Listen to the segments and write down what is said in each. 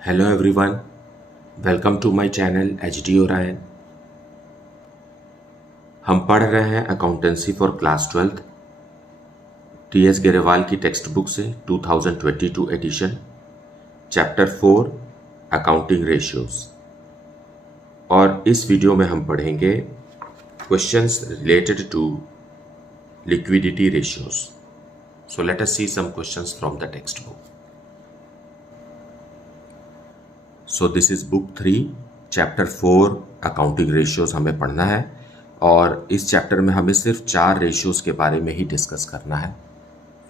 Hello everyone, welcome to my channel HD Orion. हम पढ़ रहे हैं accountancy for class 12th TS Grewal की टेक्स्ट बुक से 2022 एडिशन, चैप्टर 4 अकाउंटिंग रेशियोज। और इस वीडियो में हम पढ़ेंगे questions related to liquidity ratios. So let us see some questions from the text book. So this is book 3 chapter 4 accounting ratios हमें पढ़ना है और इस चैप्टर में हमें सिर्फ 4 रेशियोज के बारे में ही डिस्कस करना है।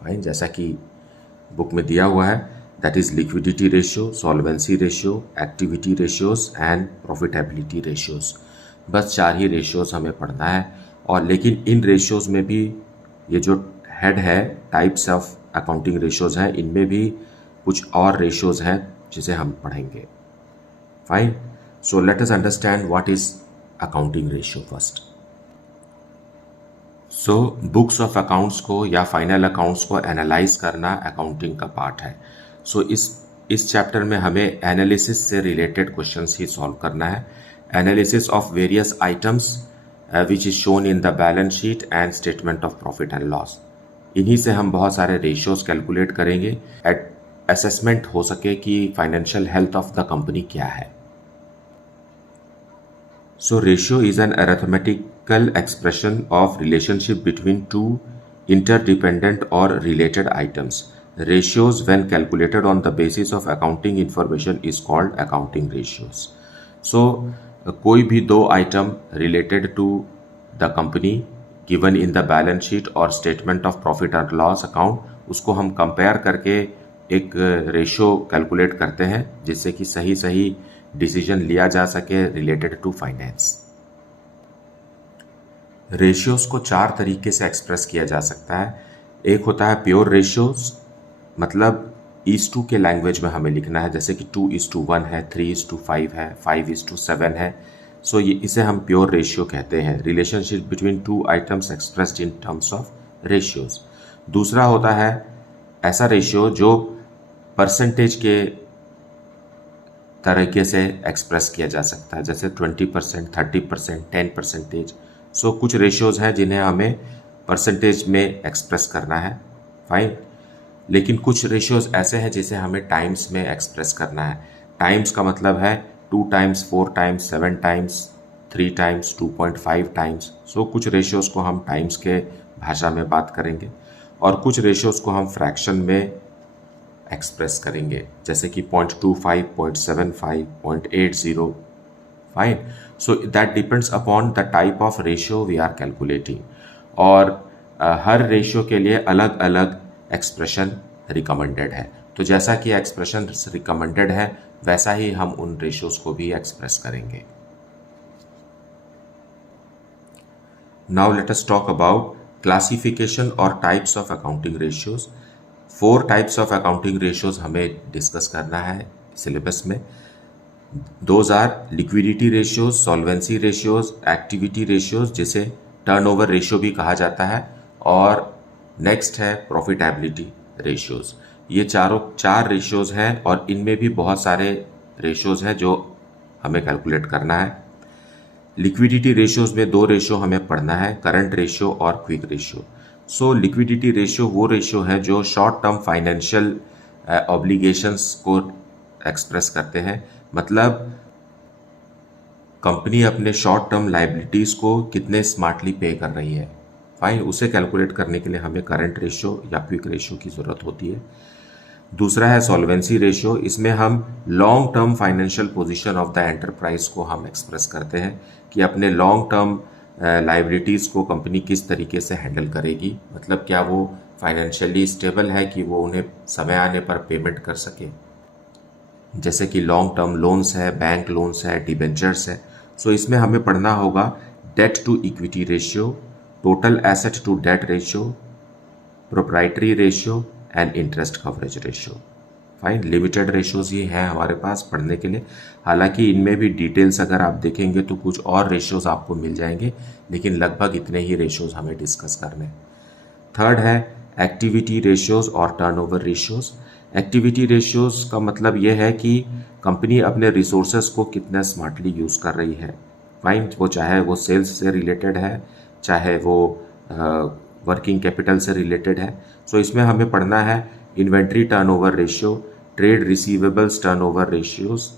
फाइन, जैसा कि बुक में दिया हुआ है, that is liquidity ratio, solvency ratio, activity ratios and profitability ratios. बस 4 ही रेशियोज हमें पढ़ना है। और लेकिन इन रेशियोज में भी ये जो हेड है टाइप्स ऑफ अकाउंटिंग रेशियोज हैं, इनमें भी कुछ और रेशियोज हैं जिसे हम पढ़ेंगे। Fine. So let us understand what is accounting ratio first. So books of accounts को या फाइनल अकाउंट्स को एनालाइज करना अकाउंटिंग का पार्ट है। So इस चैप्टर में हमें एनालिसिस से रिलेटेड क्वेश्चंस ही सॉल्व करना है। Analysis of various items which is shown in the balance sheet and statement of profit and loss. इन्हीं से हम बहुत सारे रेशियोज कैलकुलेट करेंगे, असेसमेंट हो सके कि financial health of the company क्या है। So ratio is an arithmetical expression of relationship between two interdependent or related items. Ratios when calculated on the basis of accounting information is called accounting ratios. So कोई भी दो item related to the company given in the balance sheet or statement of profit and loss account, उसको हम compare करके एक ratio calculate करते हैं जिससे कि सही डिसीजन लिया जा सके रिलेटेड टू फाइनेंस। रेशियोज को 4 तरीके से एक्सप्रेस किया जा सकता है। एक होता है प्योर रेशियोज, मतलब ईज टू के लैंग्वेज में हमें लिखना है, जैसे कि 2:1 है, 3:5 है, 5:7 है। सो ये इसे हम प्योर रेशियो कहते हैं, relationship between two items expressed in terms of ratios. दूसरा होता है ऐसा रेशियो जो परसेंटेज के तरीके से एक्सप्रेस किया जा सकता है, जैसे 20%, 30%, 10%। सो कुछ रेशियोज हैं जिन्हें हमें परसेंटेज में एक्सप्रेस करना है। फाइन, लेकिन कुछ रेशियोज ऐसे हैं जिसे हमें टाइम्स में एक्सप्रेस करना है। टाइम्स का मतलब है 2 times, 4 times, 7 times, 3 times, 2.5 times. So कुछ रेशियोज को हम टाइम्स के भाषा में बात करेंगे और कुछ रेशियोज को हम फ्रैक्शन में एक्सप्रेस करेंगे, जैसे कि 0.25, 0.75, 0.80। Fine, so that depends upon the type of ratio we are calculating. और हर रेशियो के लिए अलग अलग एक्सप्रेशन रिकमेंडेड है। तो जैसा कि एक्सप्रेशन रिकमेंडेड है वैसा ही हम उन रेशियोज को भी एक्सप्रेस करेंगे। Now let us talk about classification और types of accounting ratios. 4 types of accounting ratios हमें डिस्कस करना है सिलेबस में। Those are liquidity ratios, solvency ratios, activity ratios, जिसे टर्नओवर रेशियो भी कहा जाता है, और नेक्स्ट है प्रॉफिटेबिलिटी रेशियोज। ये 4 रेशियोज हैं और इनमें भी बहुत सारे रेशियोज हैं जो हमें कैलकुलेट करना है। लिक्विडिटी रेशियोज में 2 रेशियो हमें पढ़ना है, करंट रेशियो और quick ratio. So liquidity ratio वो रेशियो है जो शॉर्ट टर्म फाइनेंशियल ऑब्लिगेशंस को एक्सप्रेस करते हैं, मतलब कंपनी अपने शॉर्ट टर्म लाइबिलिटीज़ को कितने स्मार्टली पे कर रही है। फाइन, उसे कैलकुलेट करने के लिए हमें करंट रेशियो या क्विक रेशियो की ज़रूरत होती है। दूसरा है सॉल्वेंसी रेशियो। इसमें हम long term financial position of the enterprise को हम एक्सप्रेस करते हैं कि अपने लॉन्ग टर्म लाइबिलिटीज़ को कंपनी किस तरीके से हैंडल करेगी, मतलब क्या वो फाइनेंशियली स्टेबल है कि वो उन्हें समय आने पर पेमेंट कर सके, जैसे कि लॉन्ग टर्म लोन्स है, बैंक लोन्स है, डिबेंचर्स है। सो इसमें हमें पढ़ना होगा debt to equity ratio, total asset to debt ratio, proprietary ratio and interest coverage ratio. Fine, limited ratios ये हैं हमारे पास पढ़ने के लिए। हालांकि इनमें भी डिटेल्स अगर आप देखेंगे तो कुछ और रेशियोज आपको मिल जाएंगे, लेकिन लगभग इतने ही रेशियोज हमें डिस्कस करने हैं। थर्ड है एक्टिविटी रेशियोज और टर्नओवर रेशियोज। एक्टिविटी रेशियोज का मतलब ये है कि कंपनी अपने रिसोर्सेज को कितना स्मार्टली यूज़ कर रही है। फाइन, वो चाहे वो सेल्स से रिलेटेड है, चाहे वो वर्किंग कैपिटल से रिलेटेड है। सो इसमें हमें पढ़ना है inventory turnover ratio, trade receivables turnover ratios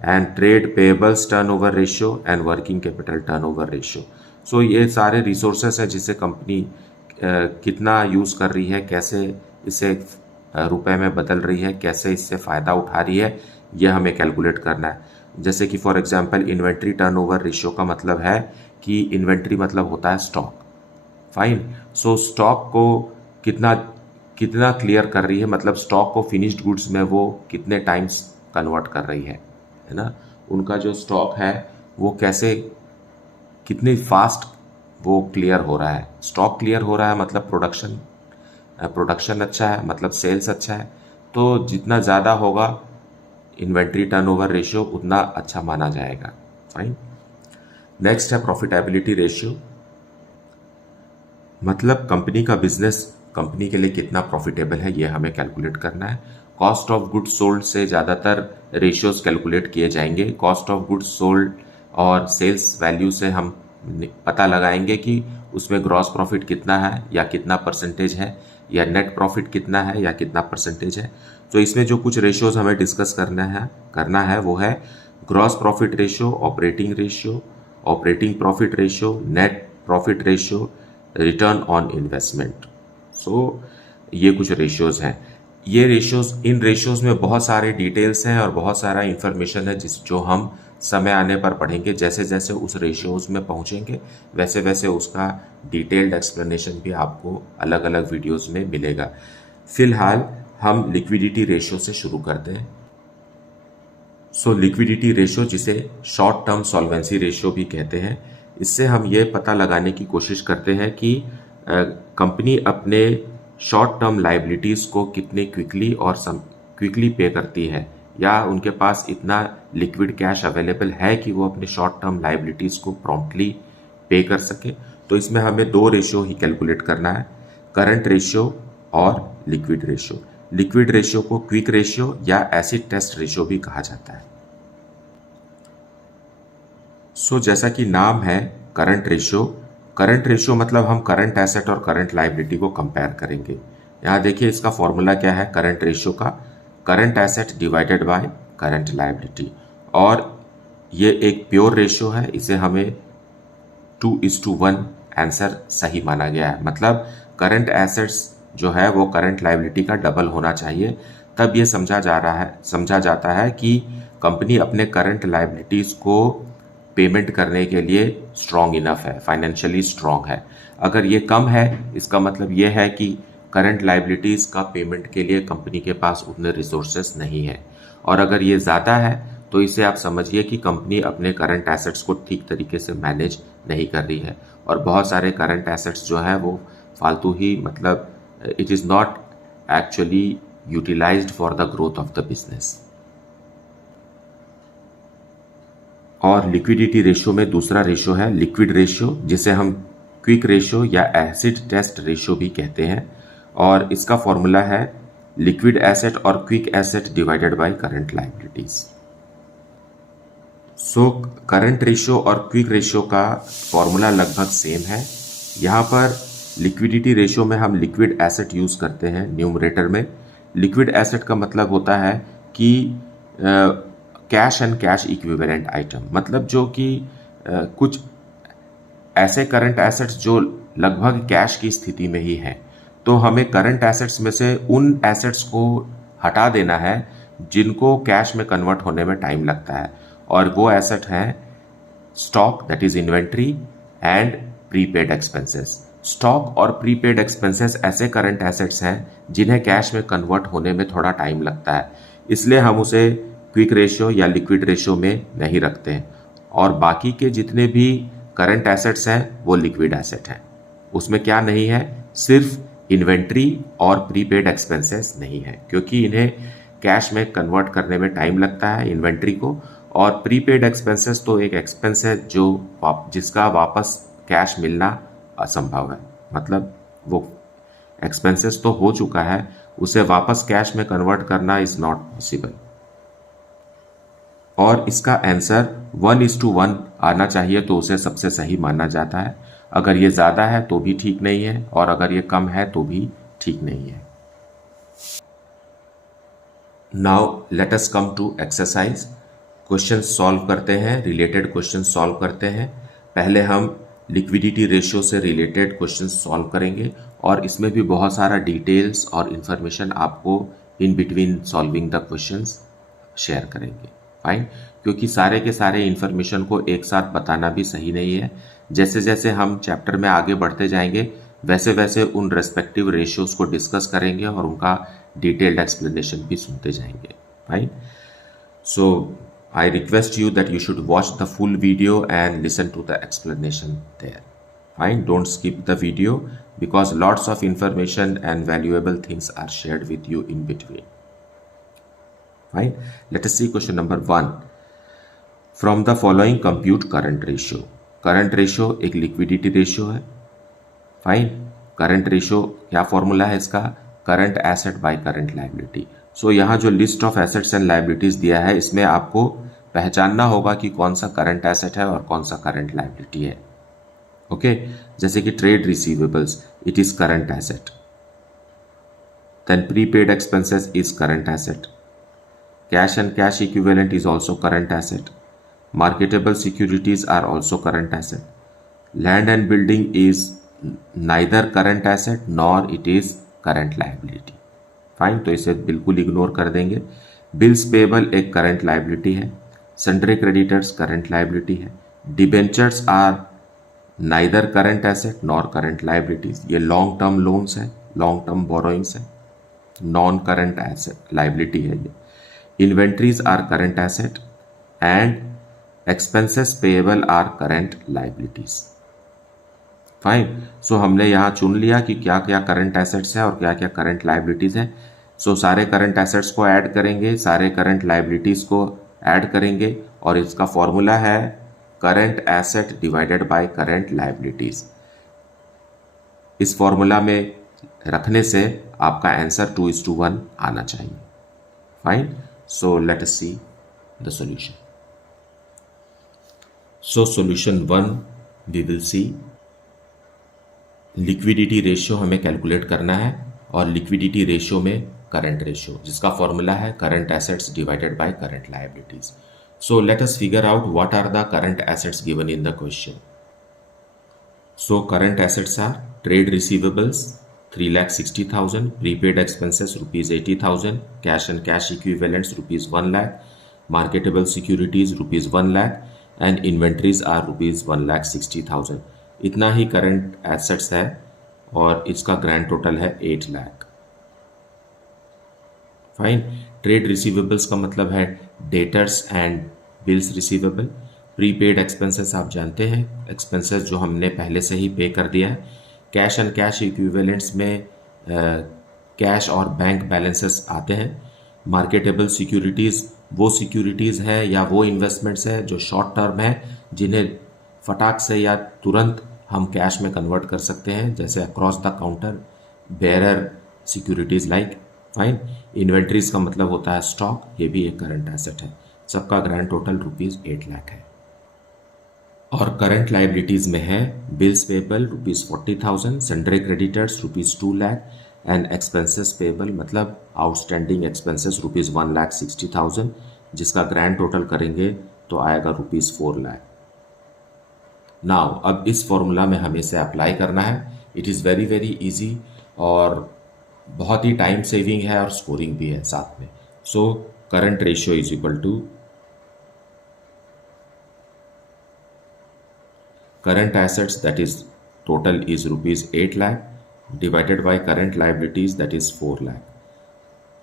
and trade payables turnover ratio and working capital turnover ratio. So ये सारे रिसोर्सेस हैं जिसे कंपनी कितना यूज़ कर रही है, कैसे इसे रुपए में बदल रही है, कैसे इससे फ़ायदा उठा रही है, यह हमें कैलकुलेट करना है। जैसे कि for example inventory turnover ratio का मतलब है कि इन्वेंट्री मतलब होता है स्टॉक। फाइन, सो स्टॉक को कितना कितना क्लियर कर रही है, मतलब स्टॉक को फिनिश्ड गुड्स में वो कितने टाइम्स कन्वर्ट कर रही है ना। उनका जो स्टॉक है वो कैसे, कितनी फास्ट वो क्लियर हो रहा है। स्टॉक क्लियर हो रहा है मतलब प्रोडक्शन अच्छा है, मतलब सेल्स अच्छा है। तो जितना ज़्यादा होगा इन्वेंट्री टर्नओवर रेशियो उतना अच्छा माना जाएगा। फाइन, नेक्स्ट है प्रॉफिटेबिलिटी रेशियो, मतलब कंपनी का बिजनेस कंपनी के लिए कितना प्रॉफिटेबल है ये हमें कैलकुलेट करना है। कॉस्ट ऑफ गुड्स सोल्ड से ज़्यादातर रेशियोज कैलकुलेट किए जाएंगे। कॉस्ट ऑफ गुड्स सोल्ड और सेल्स वैल्यू से हम पता लगाएंगे कि उसमें ग्रॉस प्रॉफिट कितना है या कितना परसेंटेज है, या नेट प्रॉफिट कितना है या कितना परसेंटेज है। तो इसमें जो कुछ रेशियोज हमें डिस्कस करना है वो है gross profit ratio, operating profit ratio, net profit ratio, return on investment. So ये कुछ रेशियोज हैं। ये रेशियोज, इन रेशियोज में बहुत सारे डिटेल्स हैं और बहुत सारा इंफॉर्मेशन है जो हम समय आने पर पढ़ेंगे। जैसे जैसे उस रेशियोज में पहुंचेंगे वैसे वैसे उसका डिटेल्ड एक्सप्लेनेशन भी आपको अलग अलग वीडियोस में मिलेगा। फिलहाल हम लिक्विडिटी रेशियो से शुरू करते हैं। सो लिक्विडिटी रेशियो, जिसे शॉर्ट टर्म सॉल्वेंसी रेशियो भी कहते हैं, इससे हम ये पता लगाने की कोशिश करते हैं कि कंपनी अपने शॉर्ट टर्म लाइबिलिटीज़ को कितने क्विकली पे करती है, या उनके पास इतना लिक्विड कैश अवेलेबल है कि वो अपने शॉर्ट टर्म लाइबिलिटीज़ को प्रॉम्प्टली पे कर सके। तो इसमें हमें दो रेशियो ही कैलकुलेट करना है, करंट रेशियो और लिक्विड रेशियो। लिक्विड रेशियो को क्विक रेशियो या एसिड टेस्ट रेशियो भी कहा जाता है। सो जैसा कि नाम है करंट रेशियो मतलब हम करंट एसेट और करंट लाइबिलिटी को कंपेयर करेंगे। यहाँ देखिए इसका फॉर्मूला क्या है करंट रेशियो का, current asset divided by current liability. और ये एक प्योर रेशियो है, इसे हमें 2:1 आंसर सही माना गया है। मतलब करंट एसेट्स जो है वो करंट लाइबिलिटी का डबल होना चाहिए, तब ये समझा जाता है कि कंपनी अपने करंट लाइबिलिटीज़ को पेमेंट करने के लिए स्ट्रॉन्ग इनफ है, फाइनेंशियली स्ट्रॉन्ग है। अगर ये कम है इसका मतलब ये है कि करंट लाइबिलिटीज़ का पेमेंट के लिए कंपनी के पास उतने रिसोर्सेस नहीं है। और अगर ये ज़्यादा है तो इसे आप समझिए कि कंपनी अपने करंट एसेट्स को ठीक तरीके से मैनेज नहीं कर रही है, और बहुत सारे करंट एसेट्स जो है वो फालतू ही, मतलब it is not actually utilised for the growth of the business. और लिक्विडिटी रेशियो में दूसरा रेशियो है लिक्विड रेशियो, जिसे हम क्विक रेशियो या एसिड टेस्ट रेशियो भी कहते हैं। और इसका फॉर्मूला है लिक्विड एसेट और quick asset divided by current liabilities. So current ratio और क्विक रेशियो का फॉर्मूला लगभग सेम है। यहाँ पर लिक्विडिटी रेशियो में हम लिक्विड एसेट यूज़ करते हैं न्यूमरेटर में। लिक्विड एसेट का मतलब होता है कि cash and cash equivalent item, मतलब जो कि कुछ ऐसे करंट एसेट्स जो लगभग कैश की स्थिति में ही है। तो हमें करंट एसेट्स में से उन एसेट्स को हटा देना है जिनको कैश में कन्वर्ट होने में टाइम लगता है, और वो एसेट हैं stock, that is inventory, and prepaid expenses. Stock और प्रीपेड एक्सपेंसेस ऐसे करंट एसेट्स हैं जिन्हें कैश में कन्वर्ट होने में थोड़ा टाइम लगता है, इसलिए हम उसे क्विक रेशियो या लिक्विड रेशियो में नहीं रखते हैं। और बाकी के जितने भी करंट एसेट्स हैं वो लिक्विड एसेट हैं। उसमें क्या नहीं है, सिर्फ इन्वेंट्री और प्रीपेड एक्सपेंसेस नहीं है, क्योंकि इन्हें कैश में कन्वर्ट करने में टाइम लगता है इन्वेंट्री को। और प्रीपेड एक्सपेंसेस तो एक एक्सपेंस है जिसका वापस कैश मिलना असंभव है, मतलब वो एक्सपेंसेस तो हो चुका है, उसे वापस कैश में कन्वर्ट करना इज नॉट पॉसिबल। और इसका आंसर 1:1 आना चाहिए तो उसे सबसे सही माना जाता है। अगर ये ज़्यादा है तो भी ठीक नहीं है, और अगर ये कम है तो भी ठीक नहीं है। Now let us come to exercise. Question solve करते हैं, रिलेटेड क्वेश्चन सॉल्व करते हैं। पहले हम लिक्विडिटी रेशियो से रिलेटेड क्वेश्चन सॉल्व करेंगे, और इसमें भी बहुत सारा डिटेल्स और इन्फॉर्मेशन आपको in between solving the questions share करेंगे। फाइन, क्योंकि सारे के सारे इन्फॉर्मेशन को एक साथ बताना भी सही नहीं है। जैसे जैसे हम चैप्टर में आगे बढ़ते जाएंगे वैसे वैसे उन रेस्पेक्टिव रेशियोज को डिस्कस करेंगे और उनका डिटेल्ड एक्सप्लेनेशन भी सुनते जाएंगे। Fine, so I request you that you should watch the full video and listen to the explanation there. Fine, don't skip the video because lots of information and valuable things are shared with you in between. Fine, let us see question number 1. From the following compute current ratio. Current ratio एक liquidity ratio है। Fine, current ratio क्या formula है इसका? Current asset by current liability. So यहाँ जो list of assets and liabilities दिया है इसमें आपको पहचानना होगा कि कौन सा करंट एसेट है और कौन सा करंट लायबिलिटी है। ओके, जैसे कि trade receivables, it is current asset. Then prepaid expenses is current asset. Cash and cash equivalent is also current asset. Marketable securities are also current asset. Land and building is neither current asset nor it is current liability. Fine, तो इसे बिल्कुल ignore कर देंगे। Bills payable एक current liability है। Sundry creditors current liability है। Debentures are neither current asset nor current liabilities, ये long term loans है, लॉन्ग टर्म बोरोइंग्स है, नॉन करंट एसेट लायबिलिटी है ये। Inventories are current asset and expenses payable are current liabilities. Fine, so हमने यहाँ चुन लिया कि क्या क्या करंट एसेट्स हैं और क्या क्या करंट लायबिलिटीज हैं। सो सारे करंट एसेट्स को ऐड करेंगे, सारे करंट लायबिलिटीज को ऐड करेंगे, और इसका फॉर्मूला है current asset divided by current liabilities. इस फॉर्मूला में रखने से आपका आंसर 2:1 आना चाहिए। Fine, so let us see the solution. So solution 1 we will see liquidity ratio हमें कैलकुलेट करना है, और लिक्विडिटी रेशियो में करंट रेशियो जिसका फॉर्मूला है current assets divided by current liabilities. So let us figure out what are the current assets given in the question. So current assets are trade receivables 3,60,000, prepaid expenses ₹80,000, cash and cash equivalents ₹1 lakh, marketable securities ₹1 lakh and inventories are ₹1,60,000। इतना ही current assets है और इसका grand total है 8 lakh. Fine, trade receivables का मतलब है debtors and bills receivable. Prepaid expenses आप जानते हैं, एक्सपेंसेस जो हमने पहले से ही पे कर दिया है। कैश एंड कैश इक्विवेलेंट्स में कैश और बैंक बैलेंसेस आते हैं। मार्केटेबल सिक्योरिटीज़ वो सिक्योरिटीज़ है या वो इन्वेस्टमेंट्स है जो शॉर्ट टर्म है, जिन्हें फटाक से या तुरंत हम कैश में कन्वर्ट कर सकते हैं, जैसे across the counter bearer securities like. Fine, inventories का मतलब होता है स्टॉक, ये भी एक करंट एसेट है। सबका ग्रैंड टोटल ₹8 लाख है। और करंट लायबिलिटीज़ में है bills payable ₹40,000, sundry creditors ₹2 lakh and expenses payable मतलब आउटस्टैंडिंग एक्सपेंसेस ₹1,60,000, जिसका ग्रैंड टोटल करेंगे तो आएगा ₹4 लाख। नाउ अब इस फॉर्मूला में हमें इसे अप्लाई करना है। It is very very easy और बहुत ही टाइम सेविंग है और स्कोरिंग भी है साथ में। So current ratio is equal to current assets that is total is ₹8 lakh divided by current liabilities that is 4 lakh.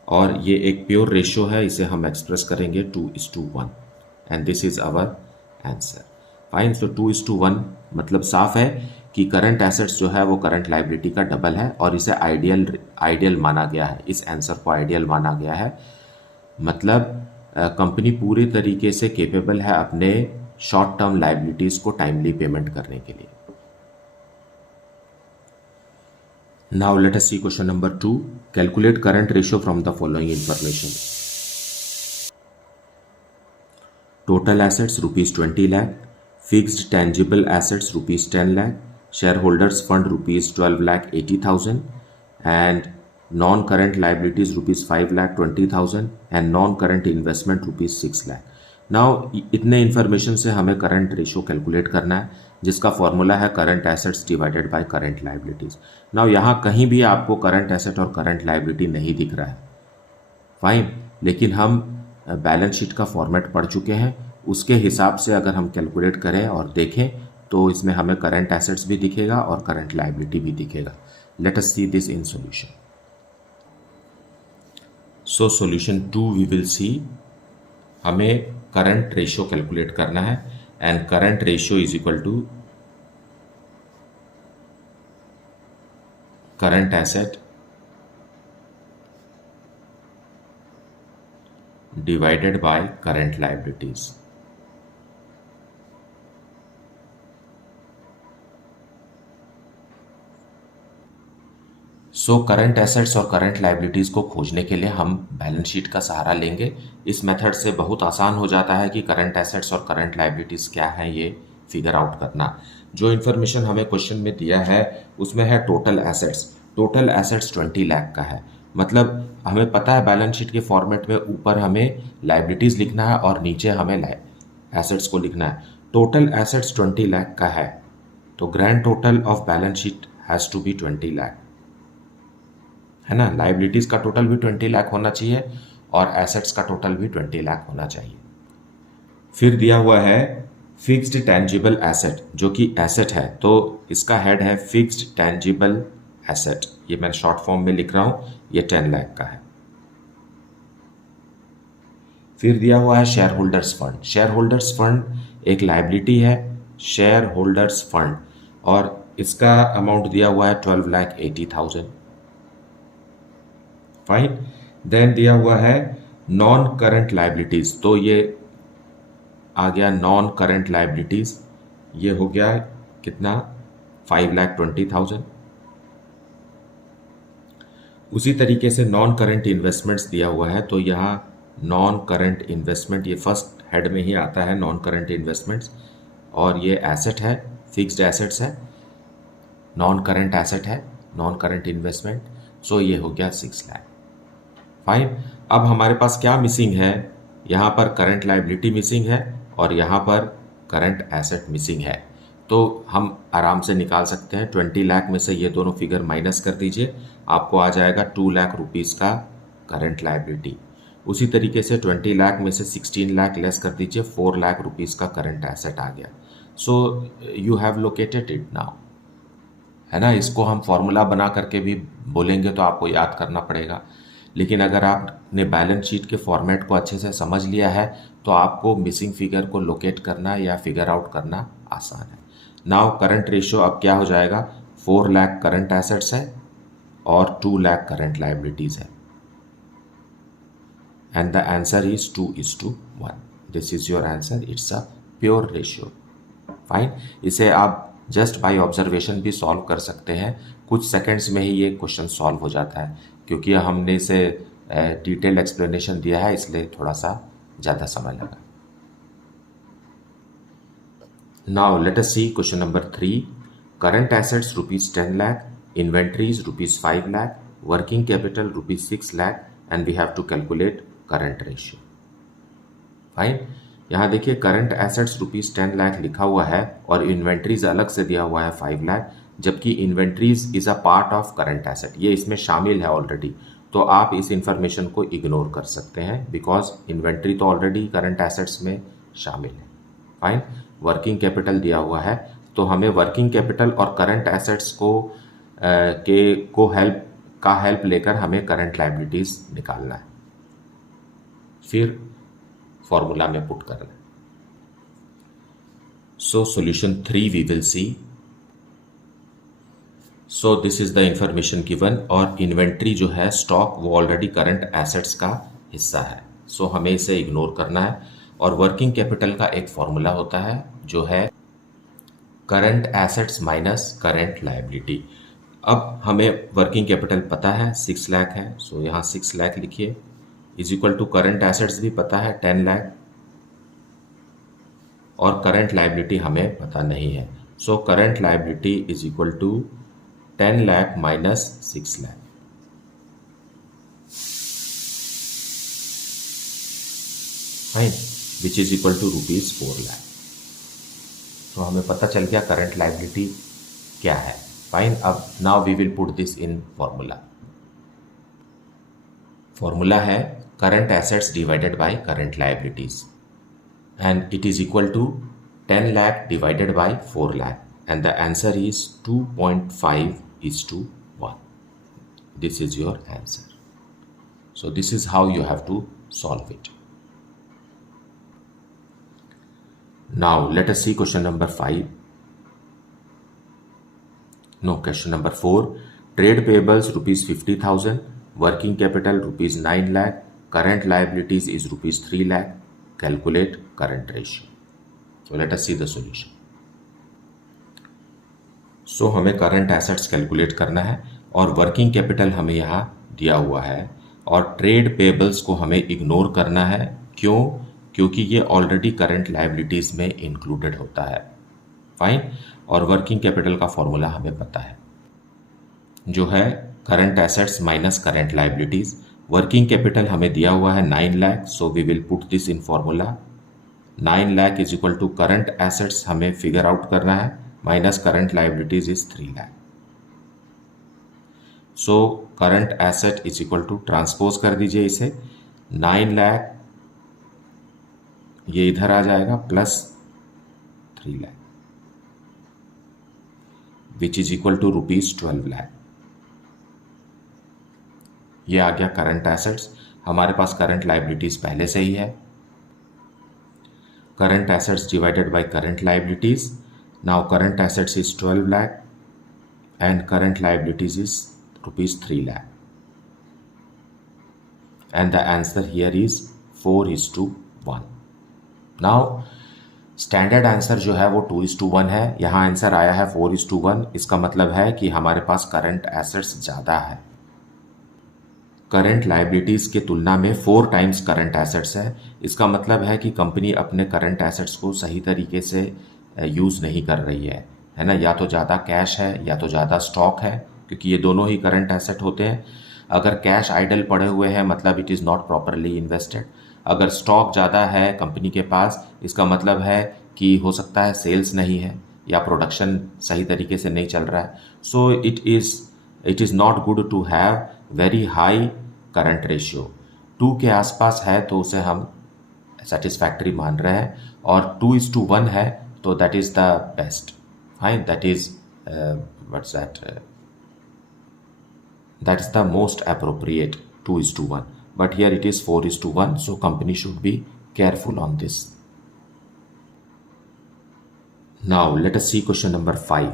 और ये एक प्योर रेशियो है, इसे हम एक्सप्रेस करेंगे 2:1 and this is our answer. Fine, so 2:1 मतलब साफ है कि करंट एसेट्स जो है वो करंट लायबिलिटी का डबल है, और इसे आइडियल माना गया है। इस आंसर को आइडियल माना गया है, मतलब कंपनी पूरी तरीके से केपेबल है अपने शॉर्ट टर्म लायबिलिटीज को टाइमली पेमेंट करने के लिए। Now let us see question number 2. Calculate current ratio from the following information. Total assets rupees 20 lakh, fixed tangible assets rupees 10 lakh, shareholders fund rupees 12 lakh 80,000 and non-current liabilities rupees 5 lakh 20,000 and non-current investment rupees 6 lakh. Now इतने information से हमें current ratio calculate करना है, जिसका formula है current assets divided by current liabilities. Now यहाँ कहीं भी आपको करंट एसेट और करंट लाइबिलिटी नहीं दिख रहा है, फाइन, लेकिन हम बैलेंस शीट का फॉर्मेट पढ़ चुके हैं. उसके हिसाब से अगर हम कैलकुलेट करें और देखें तो इसमें हमें करंट एसेट्स भी दिखेगा और करंट लाइबिलिटी भी दिखेगा. Let us see this in solution. So solution 2 we will see. हमें करंट रेशियो कैलकुलेट करना है and current ratio is equal to current asset divided by current liabilities. So current assets और current liabilities को खोजने के लिए हम balance sheet का सहारा लेंगे. इस मेथड से बहुत आसान हो जाता है कि करंट एसेट्स और करंट लाइबिलिटीज़ क्या हैं ये फिगर आउट करना. जो इन्फॉर्मेशन हमें क्वेश्चन में दिया है उसमें है total assets. Total assets 20 lakh का है, मतलब हमें पता है बैलेंस शीट के फॉर्मेट में ऊपर हमें लाइबिलिटीज़ लिखना है और नीचे हमें एसेट्स को लिखना है. टोटल एसेट्स 20 लाख का है तो grand total of balance sheet has to be 20 lakh, है ना. लाइबिलिटीज़ का टोटल भी 20 लाख होना चाहिए और एसेट्स का टोटल भी 20 लाख होना चाहिए. फिर दिया हुआ है फिक्स्ड टेंजिबल एसेट, जो कि एसेट है तो इसका हेड है फिक्स्ड टेंजिबल एसेट. ये मैं शॉर्ट फॉर्म में लिख रहा हूं, ये 10 लाख का है. फिर दिया हुआ है share holders fund. Share holders fund एक लाइबिलिटी है, शेयर होल्डर्स फंड, और इसका अमाउंट दिया हुआ है 12 लाख 80,000. फाइन. देन दिया हुआ है नॉन करंट लाइबिलिटीज, तो ये आ गया नॉन करंट लाइबिलिटीज. ये हो गया कितना 5 लाख 20,000. उसी तरीके से नॉन करंट इन्वेस्टमेंट्स दिया हुआ है, तो यहाँ नॉन करंट इन्वेस्टमेंट ये फर्स्ट हेड में ही आता है, नॉन करंट इन्वेस्टमेंट्स, और ये एसेट है, फिक्स्ड एसेट्स है, नॉन करंट एसेट है, नॉन करंट इन्वेस्टमेंट. सो ये हो गया 6 लाख. फाइन. अब हमारे पास क्या मिसिंग है, यहाँ पर करंट लाइबिलिटी मिसिंग है और यहाँ पर करंट एसेट मिसिंग है. तो हम आराम से निकाल सकते हैं. 20 लाख में से ये दोनों फिगर माइनस कर दीजिए, आपको आ जाएगा 2 लाख रुपीज़ का करंट लाइबिलिटी. उसी तरीके से 20 लाख में से 16 लाख लेस कर दीजिए, 4 लाख रुपीज़ का करंट एसेट आ गया. So you have located it now, है ना. इसको हम फॉर्मूला बना करके भी बोलेंगे तो आपको याद करना पड़ेगा, लेकिन अगर आपने बैलेंस शीट के फॉर्मेट को अच्छे से समझ लिया है तो आपको मिसिंग फिगर को लोकेट करना या फिगर आउट करना आसान है. नाउ करंट रेशियो अब क्या हो जाएगा, 4 लाख करंट एसेट्स है और 2 लाख करंट लाइबिलिटीज है, and the answer is 2:1. This is your answer. It's a pure ratio. Fine. इसे आप जस्ट बाय ऑब्जर्वेशन भी सॉल्व कर सकते हैं. कुछ सेकंड्स में ही ये क्वेश्चन सॉल्व हो जाता है, क्योंकि हमने इसे डिटेल एक्सप्लेनेशन दिया है, इसलिए थोड़ा सा ज़्यादा समय लगा. Now let us see question number 3. Current assets rupees 10 lakh, inventories rupees 5 lakh, working capital rupees 6 lakh, and we have to calculate current ratio. Fine. यहाँ देखिए करंट एसेट्स रुपीज़ 10 लाख लिखा हुआ है और इन्वेंट्रीज अलग से दिया हुआ है 5 लाख, जबकि inventories is a part of current asset, ये इसमें शामिल है ऑलरेडी. तो आप इस इंफॉर्मेशन को इग्नोर कर सकते हैं बिकॉज इन्वेंट्री तो ऑलरेडी करंट एसेट्स में शामिल है. फाइन. वर्किंग कैपिटल दिया हुआ है, तो हमें वर्किंग कैपिटल और करंट एसेट्स को हेल्प लेकर हमें करंट लाइबिलिटीज निकालना है, फिर फॉर्मूला में पुट करना है. So solution 3 we will see. So this is the information given, और इन्वेंट्री जो है स्टॉक वो ऑलरेडी करंट एसेट्स का हिस्सा है, सो हमें इसे इग्नोर करना है. और वर्किंग कैपिटल का एक फॉर्मूला होता है जो है current assets minus current liability. अब हमें वर्किंग कैपिटल पता है 6 लाख है, सो यहाँ 6 लाख लिखिए, is equal to current assets भी पता है 10 लाख, और करंट लायबिलिटी हमें पता नहीं है। So current liability is equal to 10 lakh minus 6 lakh. Fine, which is equal to ₹4 lakh. तो हमें पता चल गया करंट लायबिलिटी क्या है। फाइन, अब now we will put this in formula. Formula है current assets divided by current liabilities, and it is equal to 10 lakh divided by 4 lakh, and the answer is 2.5:1. This is your answer. So this is how you have to solve it. Now let us see question number 5. No, question number 4. Trade payables ₹50,000, working capital ₹9 lakh, current liabilities is ₹3 lakh. Calculate current ratio. So let us see the solution. So हमें current assets calculate करना है और working capital हमें यहाँ दिया हुआ है, और ट्रेड पेबल्स को हमें इग्नोर करना है। क्यों? क्योंकि ये ऑलरेडी करंट लायबिलिटीज में इंक्लूडेड होता है। फाइन, और वर्किंग कैपिटल का फॉर्मूला हमें पता है, जो है current assets minus current liabilities. Working capital हमें दिया हुआ है 9 lakh, so we will put this in formula. 9 lakh is equal to current assets हमें फिगर आउट करना है, minus current liabilities is 3 lakh. So current asset is equal to, transpose कर दीजिए इसे, 9 लाख ये इधर आ जाएगा plus 3 lakh, which is equal to ₹12 lakh. ये आ गया करंट एसेट्स। हमारे पास करंट लायबिलिटीज पहले से ही है। Current assets divided by current liabilities. Now current assets is 12 lakh and current liabilities is ₹3 lakh, and the answer here is 4:1। Now standard answer जो है वो 2:1 है, यहाँ आंसर आया है 4:1। इसका मतलब है कि हमारे पास करंट एसेट्स ज़्यादा है। करंट लायबिलिटीज़ के तुलना में 4 टाइम्स करंट एसेट्स है। इसका मतलब है कि कंपनी अपने करंट एसेट्स को सही तरीके से यूज़ नहीं कर रही है ना। या तो ज़्यादा कैश है या तो ज़्यादा स्टॉक है, क्योंकि ये दोनों ही करंट एसेट होते हैं। अगर कैश आइडल पड़े हुए हैं मतलब it is not properly invested. अगर स्टॉक ज़्यादा है कंपनी के पास, इसका मतलब है कि हो सकता है सेल्स नहीं है या प्रोडक्शन सही तरीके से नहीं चल रहा है। So it is not good to have very high current ratio. 2 के आसपास है तो उसे हम सेटिस्फैक्ट्री मान रहे हैं, और 2:1 है तो that is the best. Fine, that is what's that is the most appropriate 2:1, but here it is 4:1, so company should be careful on this. Now let us see question number 5.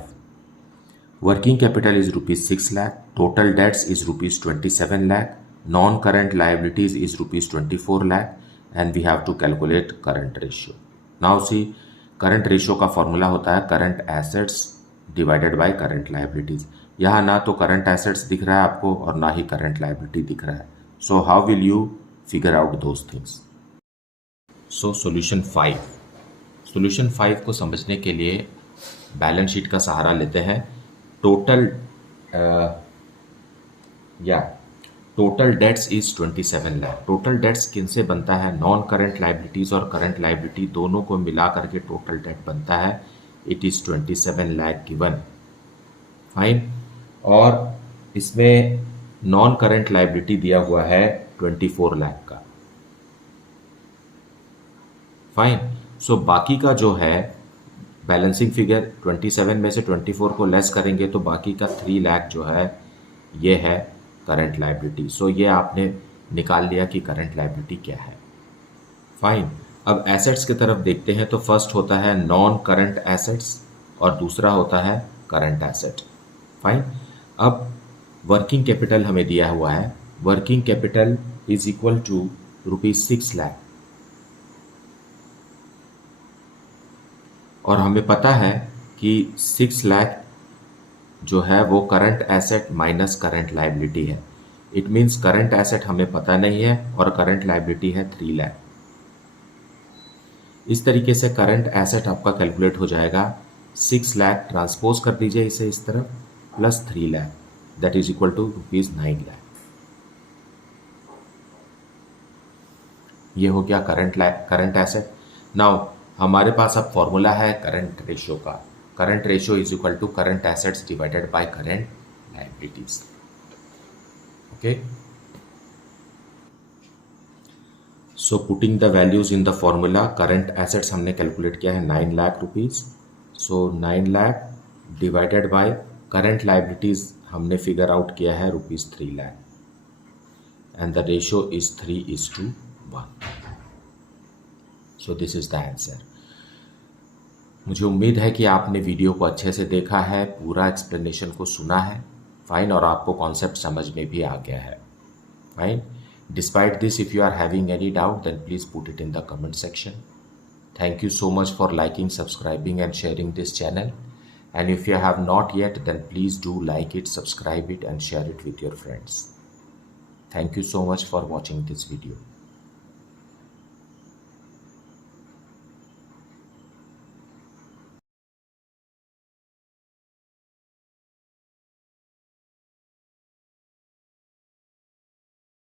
Working capital is ₹6 lakh, total debts is ₹27 lakh, non-current liabilities is ₹24 lakh, and we have to calculate current ratio. Now see, current ratio का formula होता है current assets divided by current liabilities। यहाँ ना तो current assets दिख रहा है आपको और ना ही current liability दिख रहा है। So how will you figure out those things? So solution 5. Solution 5 को समझने के लिए बैलेंस शीट का सहारा लेते हैं। Total debts is 27 lakh. Total debts किन से बनता है? नॉन करंट लायबिलिटीज और करंट लायबिलिटी दोनों को मिला करके टोटल डेट बनता है। It is 27 lakh given. Fine, और इसमें नॉन करंट लायबिलिटी दिया हुआ है 24 लाख का। फाइन, सो बाकी का जो है बैलेंसिंग फिगर 27 में से 24 को लेस करेंगे तो बाकी का 3 लाख जो है ये है करंट लायबिलिटी। सो ये आपने निकाल लिया कि करंट लायबिलिटी क्या है। फाइन, अब एसेट्स की तरफ देखते हैं तो फर्स्ट होता है नॉन करंट एसेट्स और दूसरा होता है करंट एसेट। फाइन, अब वर्किंग कैपिटल हमें दिया हुआ है। Working capital is equal to ₹6 lakh, और हमें पता है कि 6 लाख जो है वो current asset minus current liability है। इट मीन्स करंट एसेट हमें पता नहीं है और करंट लाइबिलिटी है 3 लाख। इस तरीके से करंट एसेट आपका कैलकुलेट हो जाएगा 6 लाख, ट्रांसपोज कर दीजिए इसे इस तरफ, plus 3 lakh, that is equal to ₹9 lakh. ये हो गया करंट एसेट। नाउ हमारे पास अब फॉर्मूला है करंट रेशियो का। Current ratio is equal to current assets divided by current liabilities. Okay, so putting the values in the formula, current assets हमने calculate किया है 9 lakh rupees. So 9 lakh divided by current liabilities हमने figure out किया है ₹3 lakh, and the ratio is 3:1। So this is the answer. मुझे उम्मीद है कि आपने वीडियो को अच्छे से देखा है, पूरा एक्सप्लेनेशन को सुना है, फाइन, और आपको कॉन्सेप्ट समझ में भी आ गया है, fine. Despite this, if you are having any doubt then please put it in the comment section. Thank you so much for liking, subscribing and sharing this channel, and if you have not yet then please do like it, subscribe it and share it with your friends. Thank you so much for watching this video.